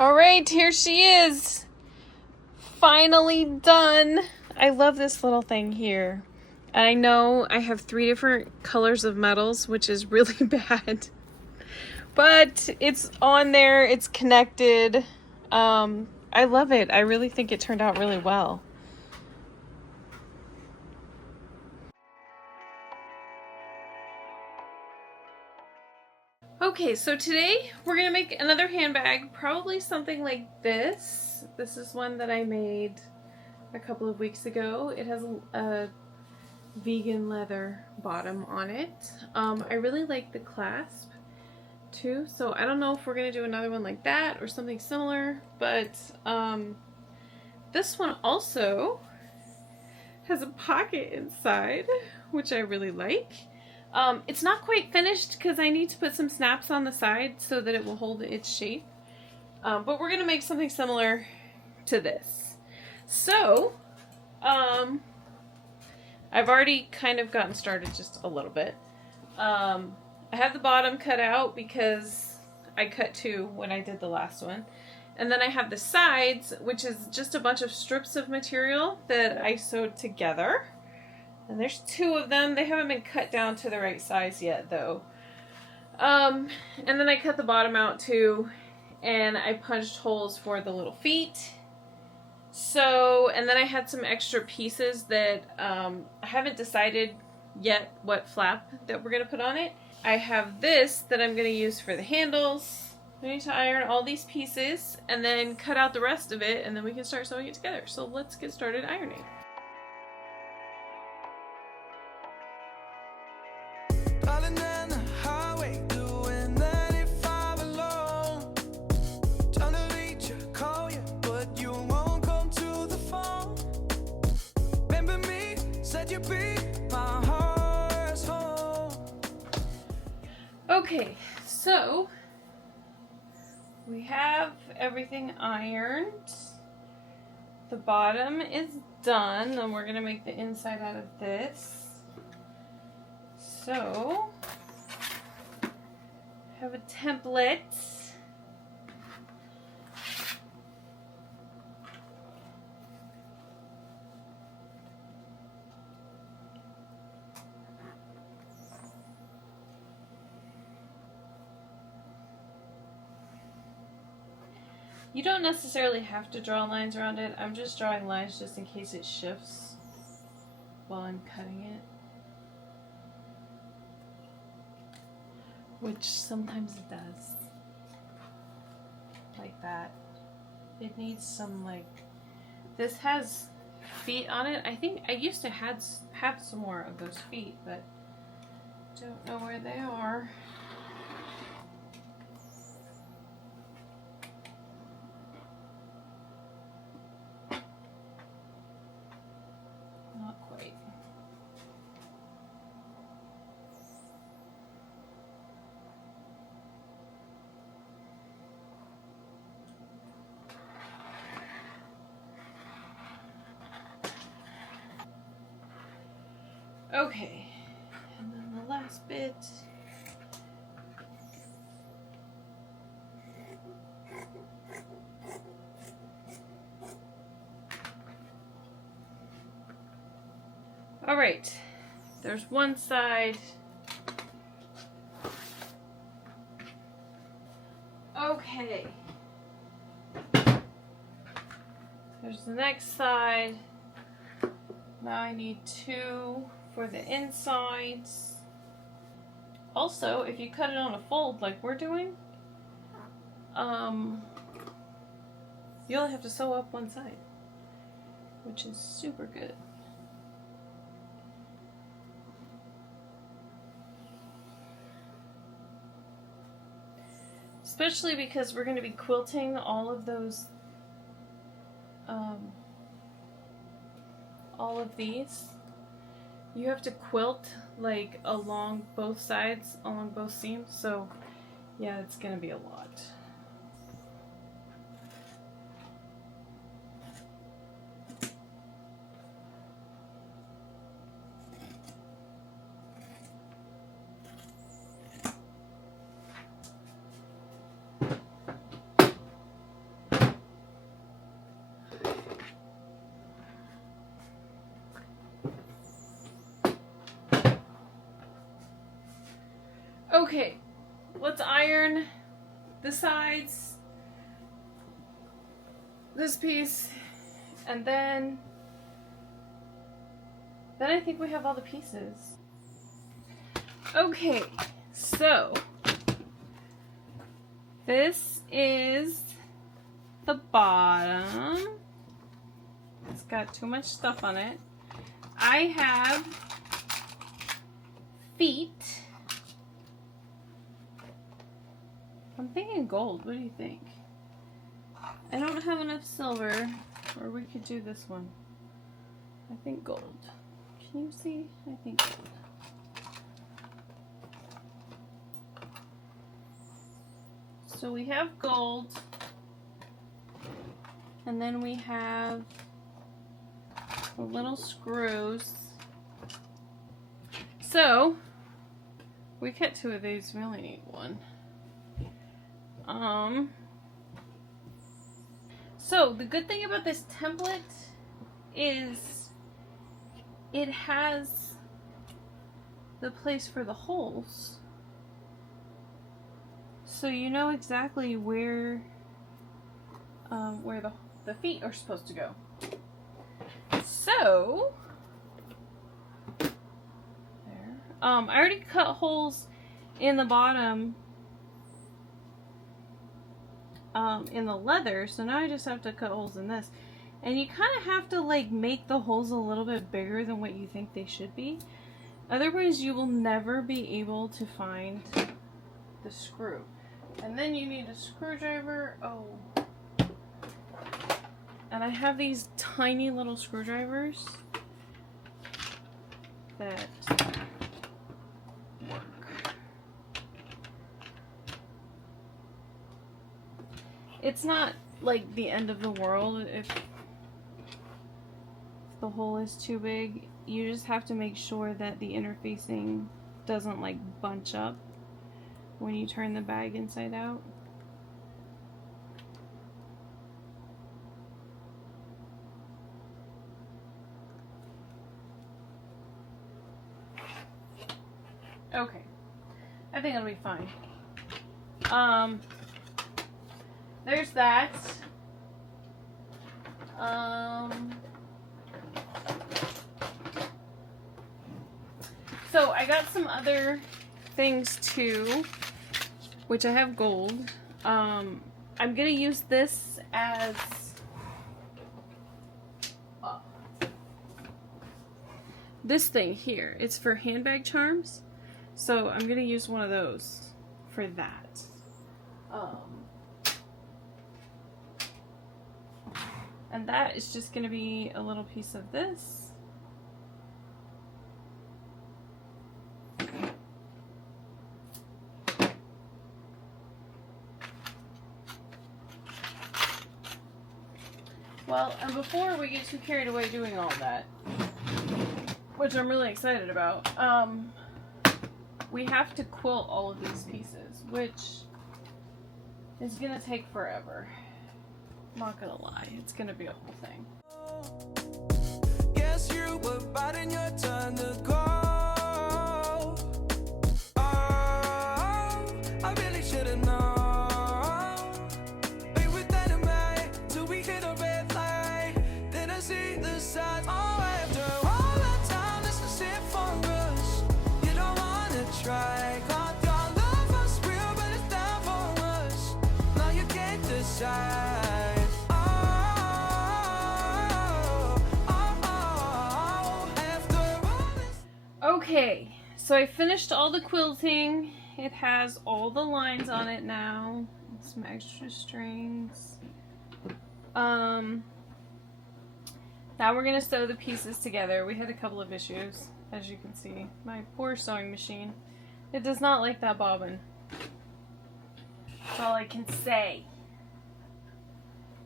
All right, here she is. Finally done. I love this little thing here. And I know I have 3 different colors of metals, which is really bad. But it's on there, it's connected. I love it. I really think it turned out really well. Okay, so today we're gonna make another handbag, probably something like this. This is one that I made a couple of weeks ago. It has a vegan leather bottom on it. I really like the clasp too, so I don't know if we're gonna do another one like that or something similar, but this one also has a pocket inside, which I really like. It's not quite finished because I need to put some snaps on the side so that it will hold its shape. But we're going to make something similar to this. So, I've already kind of gotten started just a little bit. I have the bottom cut out because I cut 2 when I did the last one. And then I have the sides, which is just a bunch of strips of material that I sewed together. And there's 2 of them. They haven't been cut down to the right size yet, though. And then I cut the bottom out, too. And I punched holes for the little feet. So, and then I had some extra pieces that I haven't decided yet what flap that we're going to put on it. I have this that I'm going to use for the handles. I need to iron all these pieces and then cut out the rest of it, and then we can start sewing it together. So let's get started ironing. Okay, so we have everything ironed. The bottom is done, and we're gonna make the inside out of this. So, I have a template. You don't necessarily have to draw lines around it. I'm just drawing lines just in case it shifts while I'm cutting it. Which sometimes it does. Like that. It needs some, like, this has feet on it. I think I used to have some more of those feet, but don't know where they are. Not quite. Okay, and then the last bit. All right, there's one side. Okay. There's the next side. Now I need 2 for the insides. Also, if you cut it on a fold like we're doing, you only have to sew up one side, which is super good. Especially because we're going to be quilting all of those, all of these. You have to quilt like along both sides, along both seams, so yeah, it's going to be a lot. Okay, let's iron the sides, this piece, and then I think we have all the pieces. Okay, so this is the bottom. It's got too much stuff on it. I have feet. I'm thinking gold. What do you think? I don't have enough silver, or we could do this one. I think gold. Can you see? I think gold. So we have gold, and then we have the little screws. So we cut 2 of these. We only need 1. So the good thing about this template is it has the place for the holes. So you know exactly where the feet are supposed to go. So there. I already cut holes in the bottom in the leather, so now I just have to cut holes in this. And you kind of have to like make the holes a little bit bigger than what you think they should be. Otherwise you will never be able to find the screw. And then you need a screwdriver. Oh. And I have these tiny little screwdrivers that work. It's not like the end of the world if the hole is too big. You just have to make sure that the interfacing doesn't like bunch up when you turn the bag inside out. Okay, I think it'll be fine. There's that. So I got some other things too, which I have gold. I'm gonna use this as this thing here. It's for handbag charms. So I'm gonna use one of those for that. And that is just gonna be a little piece of this. Well, and before we get too carried away doing all that, which I'm really excited about, we have to quilt all of these pieces, which is gonna take forever. I'm not gonna lie, it's gonna be a whole thing. Guess you were biting your tongue to go. Oh, I really should have known. Be with dynamite till we hit a red light. Then I see the signs. Oh, after all that time, this is it for us. You don't wanna try. Caught your love was real, but it's down for us. Now you can't decide. Okay, so I finished all the quilting. It has all the lines on it now. Some extra strings. Now we're gonna sew the pieces together. We had a couple of issues, as you can see. My poor sewing machine. It does not like that bobbin. That's all I can say.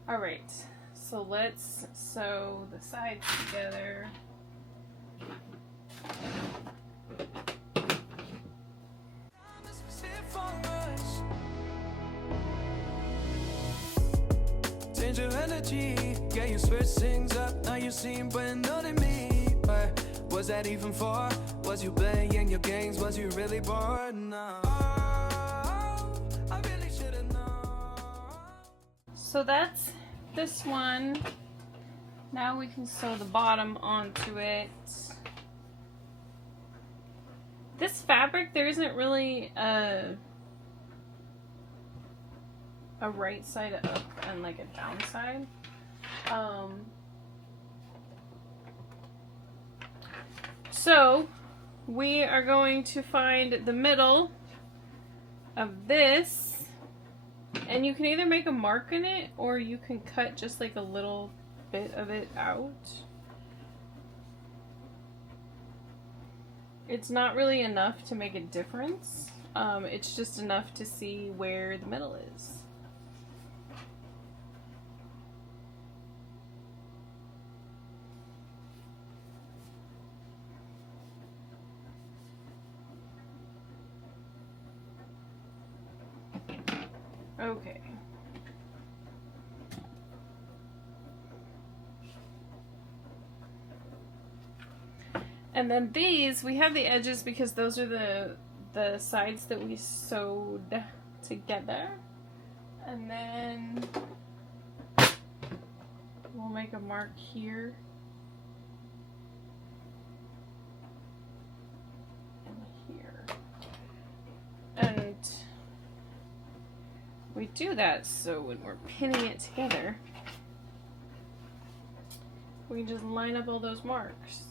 Alright, so let's sew the sides together. Change your energy, yeah, you switch things up. Now you seem brand new to me. But was that even for? Was you playing your games? Was you really bored? No. So that's this one. Now we can sew the bottom onto it. This fabric, there isn't really a right side up and like a down side. So we are going to find the middle of this, and you can either make a mark in it or you can cut just like a little bit of it out. It's not really enough to make a difference. It's just enough to see where the middle is. Okay. And then these, we have the edges because those are the sides that we sewed together. And then we'll make a mark here. And here. And we do that so when we're pinning it together, we can just line up all those marks.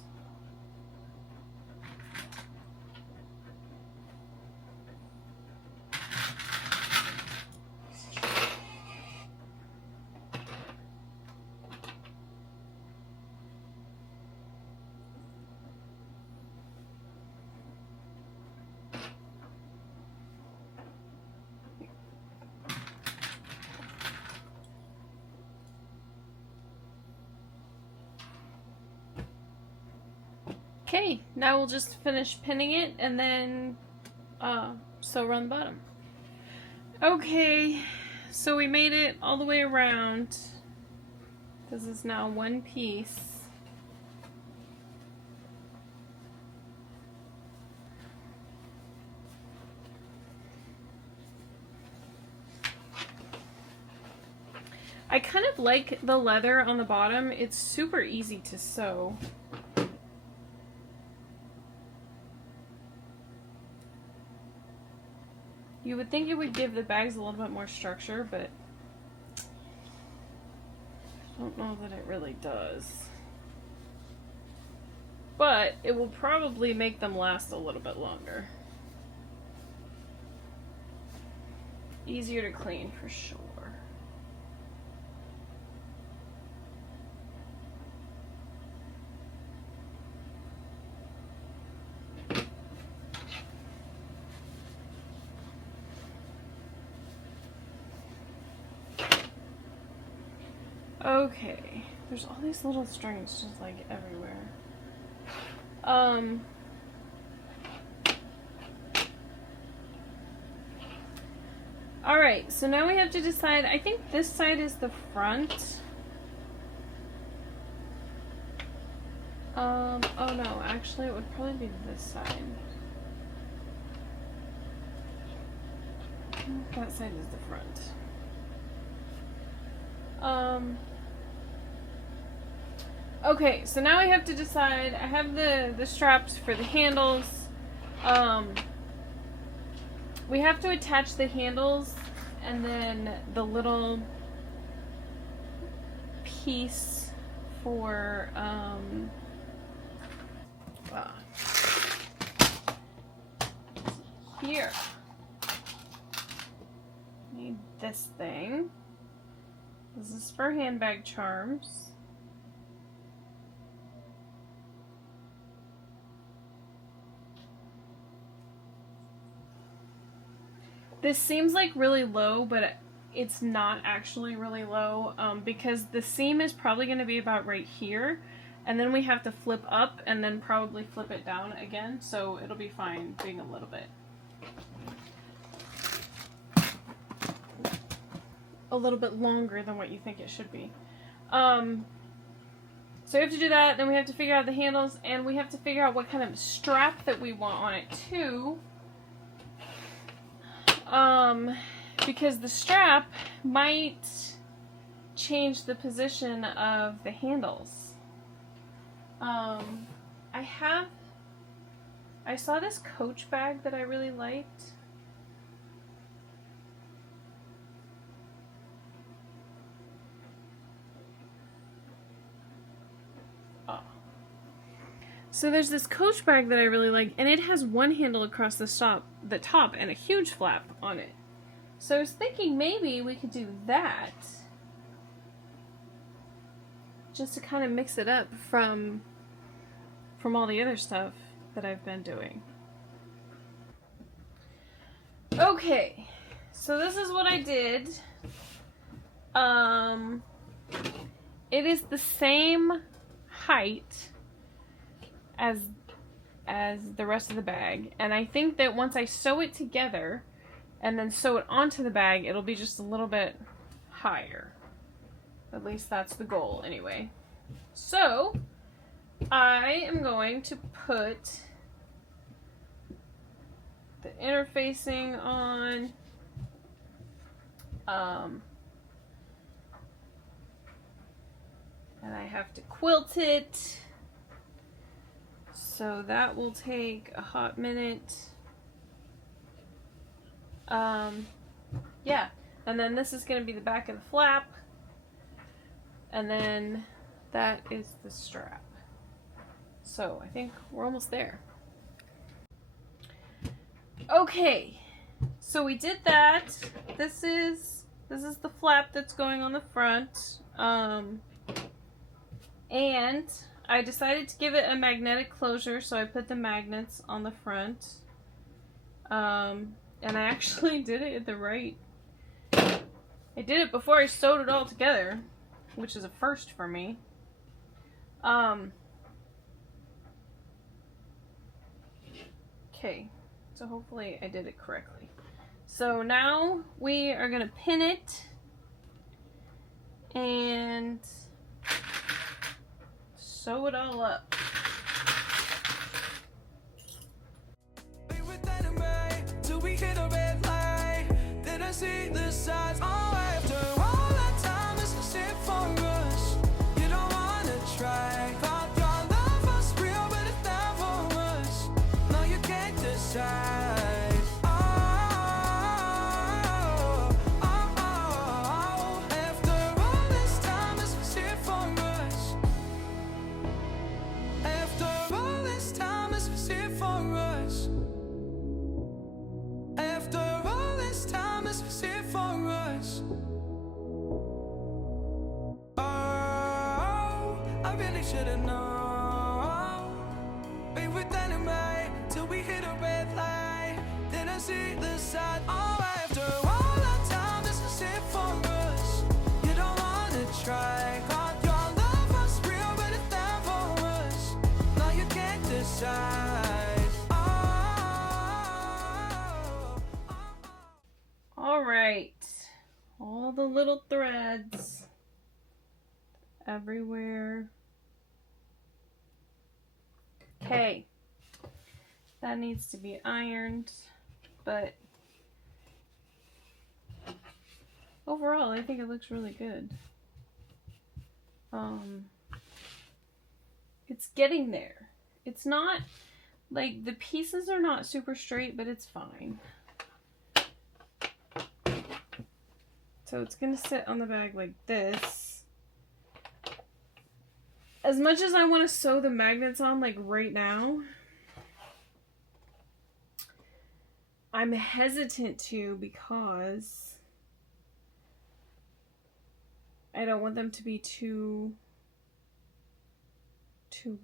Okay, now we'll just finish pinning it and then sew around the bottom. Okay, so we made it all the way around. This is now one piece. I kind of like the leather on the bottom. It's super easy to sew. You would think it would give the bags a little bit more structure, but I don't know that it really does. But it will probably make them last a little bit longer. Easier to clean for sure. Okay, there's all these little strings just like everywhere. Alright, so now we have to decide. I think this side is the front. Oh no, actually it would probably be this side. That side is the front. Okay, so now I have to decide. I have the straps for the handles. We have to attach the handles and then the little piece for here. Need this thing. This is for handbag charms. This seems like really low, but it's not actually really low because the seam is probably going to be about right here, and then we have to flip up and then probably flip it down again, so it'll be fine being a little bit. A little bit longer than what you think it should be. So we have to do that, then we have to figure out the handles, and we have to figure out what kind of strap that we want on it too. Because the strap might change the position of the handles. I saw this Coach bag that I really liked. So there's this Coach bag that I really like, and it has one handle across the top and a huge flap on it. So I was thinking maybe we could do that, just to kind of mix it up from all the other stuff that I've been doing. Okay, so this is what I did. It is the same height as the rest of the bag, and I think that once I sew it together and then sew it onto the bag, it'll be just a little bit higher. At least that's the goal anyway. So I am going to put the interfacing on, and I have to quilt it, so that will take a hot minute. Yeah, and then this is going to be the back of the flap, and then that is the strap. So I think we're almost there. Okay, so we did that. This is the flap that's going on the front, and I decided to give it a magnetic closure, so I put the magnets on the front, and I actually did it at the right. I did it before I sewed it all together, which is a first for me. Okay, so hopefully I did it correctly. So now we are going to pin it and sew it all up. See the size. Oh, after all that time, this is it for us. You don't wanna try. Thought your love was real, but it never was. No, you can't decide. After all this time, this is it for us. After all this time, this is it for us. After all this time, this is it for us. Oh, I really should've known. We were dynamite till we hit a red light. Then I see the side. Oh, after all that time, this is it for us. You don't wanna try. Thought your love was real, but it never was. No, you can't decide. Alright, all the little threads everywhere. Okay, that needs to be ironed, but overall I think it looks really good. It's getting there. It's not, like, the pieces are not super straight, but it's fine. So it's going to sit on the bag like this. As much as I want to sew the magnets on, like, right now, I'm hesitant to, because I don't want them to be too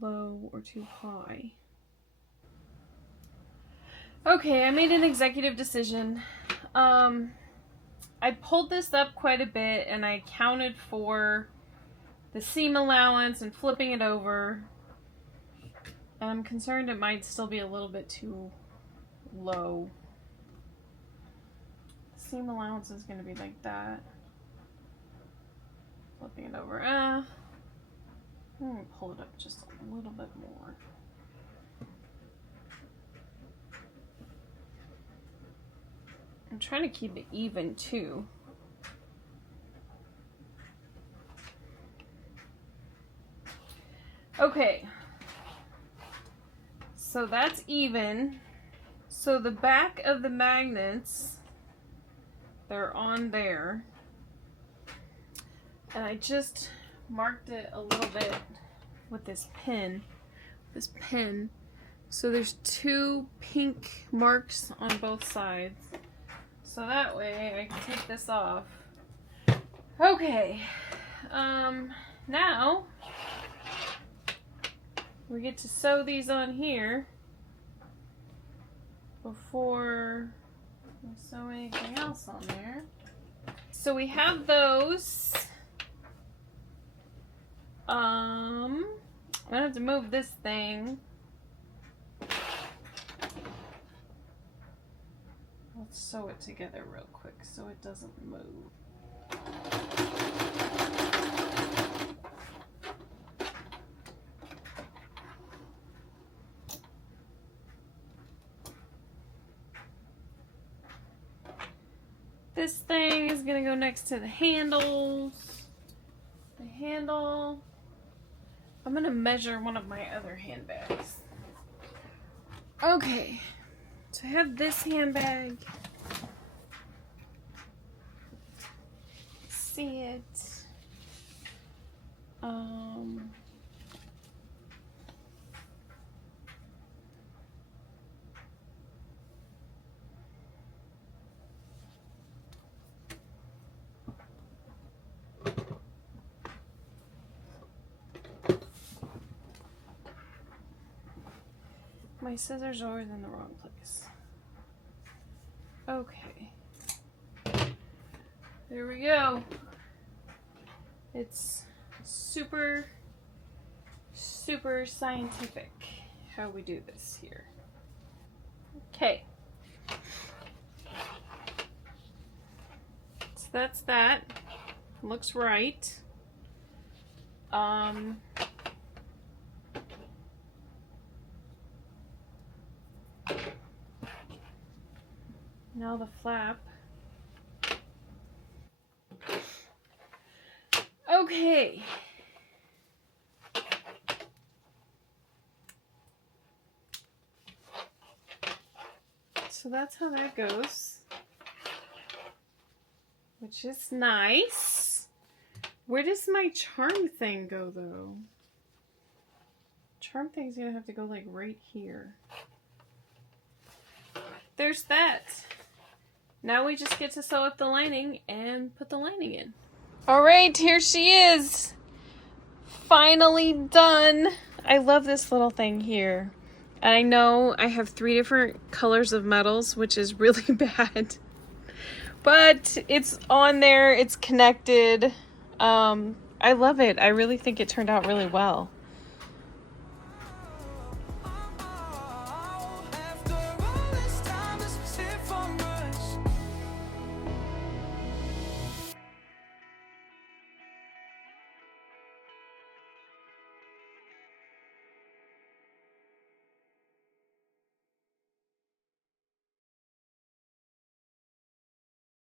low or too high. Okay, I made an executive decision. I pulled this up quite a bit, and I counted for the seam allowance and flipping it over. And I'm concerned it might still be a little bit too low. The seam allowance is going to be like that. Flipping it over. I'm going to pull it up just a little bit more. I'm trying to keep it even too. Okay, so that's even. So the back of the magnets, they're on there. And I just marked it a little bit with this pen. So there's 2 pink marks on both sides. So that way I can take this off. Okay, now we get to sew these on here before we sew anything else on there. So we have those. I'm gonna have to move this thing. Let's sew it together real quick so it doesn't move. This thing is gonna go next to the handles. The handle. I'm gonna measure one of my other handbags. Okay, so I have this handbag. See it. My scissors are always in the wrong place. Okay. There we go. It's super scientific how we do this here. Okay. So that's that. Looks right. Now the flap. Okay. So that's how that goes. Which is nice. Where does my charm thing go though? Charm thing's gonna have to go like right here. There's that. Now we just get to sew up the lining and put the lining in. All right, here she is. Finally done. I love this little thing here. And I know I have 3 different colors of metals, which is really bad. But it's on there, it's connected. I love it. I really think it turned out really well.